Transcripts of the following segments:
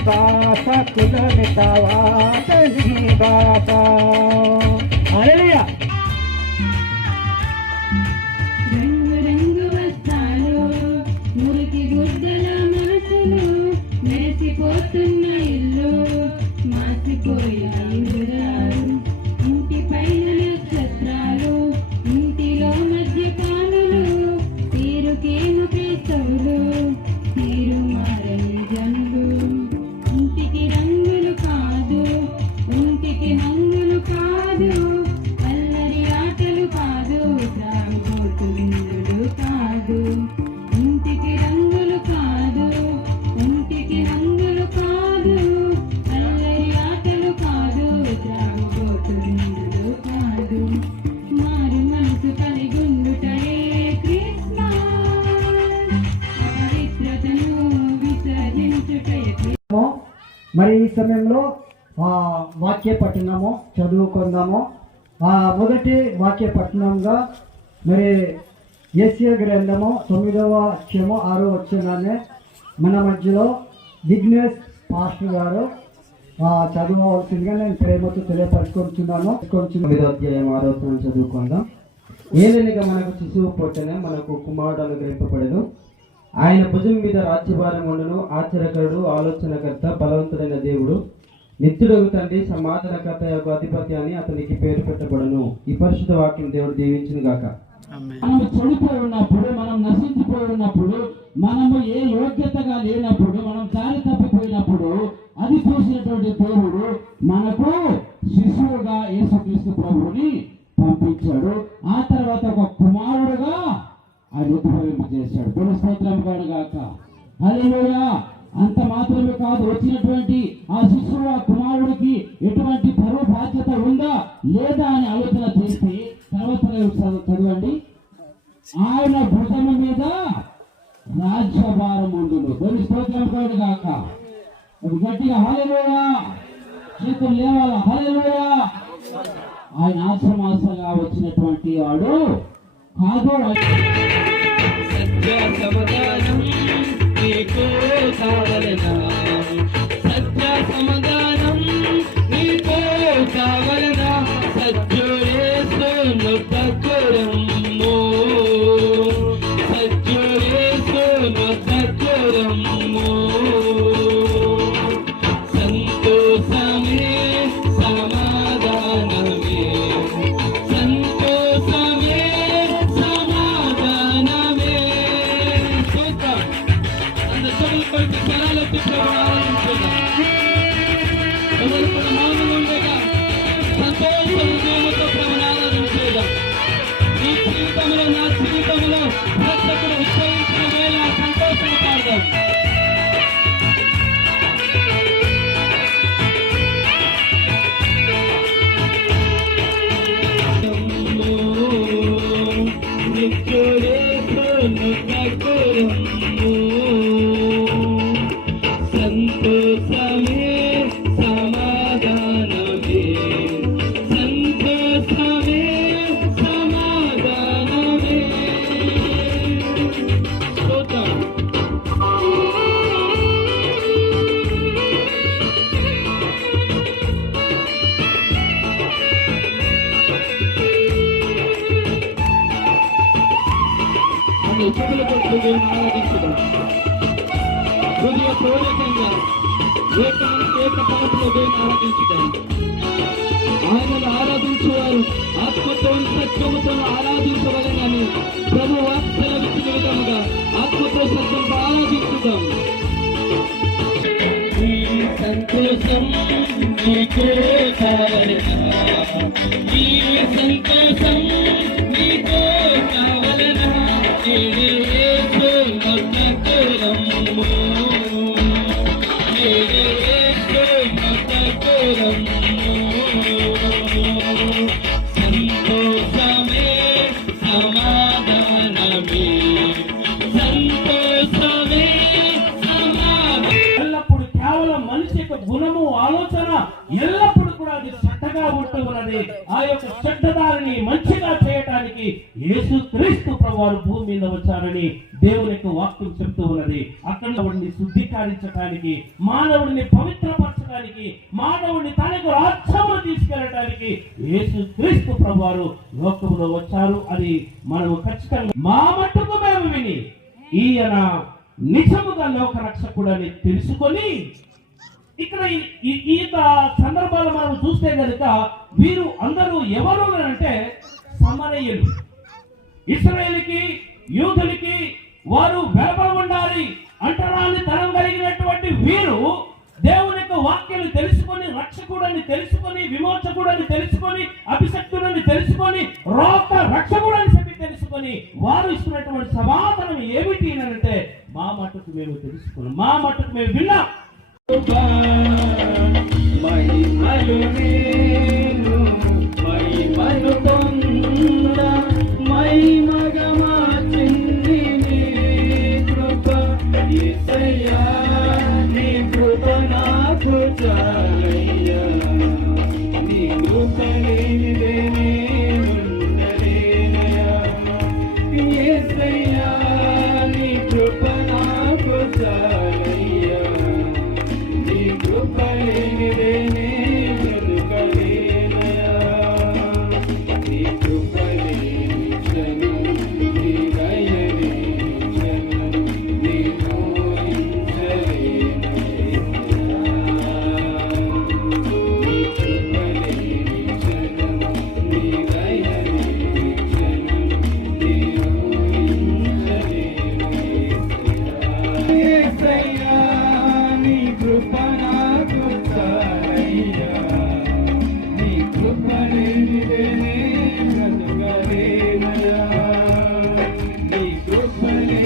माझी गोगल पली तकी Osanaba, Hallelujah, మరి ఈ సమయంలో వాక్య పట్టణము చదువుకుందాము. ఆ, మొదటి వాక్య పట్టణంగా మరి ఏసియా గ్రంథము తొమ్మిదవ అక్షము ఆరో వచ్చేగానే మన మధ్యలో విఘ్నేష్ పాస్టర్ గారు ఆ, చదవవలసిందిగా నేను ప్రేమతో తెలియపరచుకుంటున్నాను. తొమ్మిదో అధ్యాయం ఆరో చదువుకుందాం. ఏదైనా మనకు శిశువు పుట్టనే మనకు కుమారుడు అనుగ్రహింపబడదు ఆయన భుజం మీద రాజ్యభారం ఉండును. ఆశ్చర్యకరుడు ఆలోచనకర్త బలవంతుడైన దేవుడు. నిత్యుడగు తండ్రి సమాధానకర్త యొక్క అధిపతి అని అతనికి పేరు పెట్టబడను. ఈ పరిశుద్ధ వాక్యం దేవుడు దీవించును గాక. మనం చెడిపోయి ఉన్నప్పుడు మనం నశించిపోయి ఉన్నప్పుడు మనము ఏ యోగ్యతగా లేనప్పుడు మనం దారి తప్పిపోయినప్పుడు అది చూసినటువంటి దేవుడు మనకు శిశువుగా యేసుక్రీస్తు ప్రభువుని పంపించాడు. ఆ తర్వాత ఒక కుమారుడుగా ఆయన ఉద్భవింప చేశాడు పునః స్తోత్రం కాడు గాక హల్లెలూయా! అంత మాత్రమే కాదు వచ్చినటువంటి ఆ శిశువు ఆ కుమారుడికి ఎటువంటి పరువు బాధ్యత ఉందా లేదా అని ఆలోచన చేసి తర్వాత చదవండి. ఆయన భుజము మీద రాజ్యభారం ఉండు కొన్ని స్తోత్రం కాడు గాక. గట్టిగా హల్లెలూయా! చేతులు లేవాల? హల్లెలూయా! ఆయన ఆశ్రమాసంగా వచ్చినటువంటి వాడు కాదు ekul kaalena చెవుల ఆరాధించుదాం హృదయపూర్వకంగా ఏకమైన ఏక పాటలో దేవుని ఆరాధించుదాం ఆయనను ఆరాధించేవారు ఆత్మతో సత్యముతో ఆరాధించవలనని ప్రభు విధముగా ఆత్మతో సత్యంతో ఆరాధించుదాం సంతోషం నీకే కారణం ఈ సంతోషం నీకే కారణం యేసు నొక్కకురమ్ము ఆలోచన ఎల్లప్పుడూ కూడా అది చెడ్డగా ఉంటూ ఉన్నది ఆ యొక్క చెడ్డదారిని మంచిగా చేయటానికి యేసు క్రీస్తు ప్రభువారు భూమి మీద వచ్చారని దేవుని యొక్క వాక్యం చెప్తూ ఉన్నది. అక్కడ శుద్ధీకరించడానికి మానవుడిని పవిత్రపరచడానికి మానవుడిని తనకు రాజ్యములు తీసుకెళ్ళడానికి యేసు క్రీస్తు ప్రభువారు లోకంలో వచ్చారు అది మనము ఖచ్చితంగా మా మట్టుకు మేము విని ఈయన నిజముగా లోక రక్షకుడని తెలుసుకొని ఇక్కడ ఈ- సందర్భాలు మనం చూస్తే కనుక వీరు అందరూ ఎవరు అంటే సమరయులు ఇస్రాయేల్కి యూదులకి వారు వెలబడి ఉండాలి అంటరాన్ని తరం కలిగినటువంటి వీరు దేవుని యొక్క వాక్యాలు తెలుసుకొని రక్షకుడని తెలుసుకొని విమోచకుడని తెలుసుకొని అభిషక్తుడని తెలుసుకొని రోక రక్షకుడని చెప్పి తెలుసుకొని వారు ఇస్తున్నటువంటి సమాధానం ఏమిటి అంటే మా మట్టుకు మేము తెలుసుకున్నాం. మా మట్టుకు మేము విన్నాం. మహిమలు నేను మహిమలు పొంద Thank you.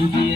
you.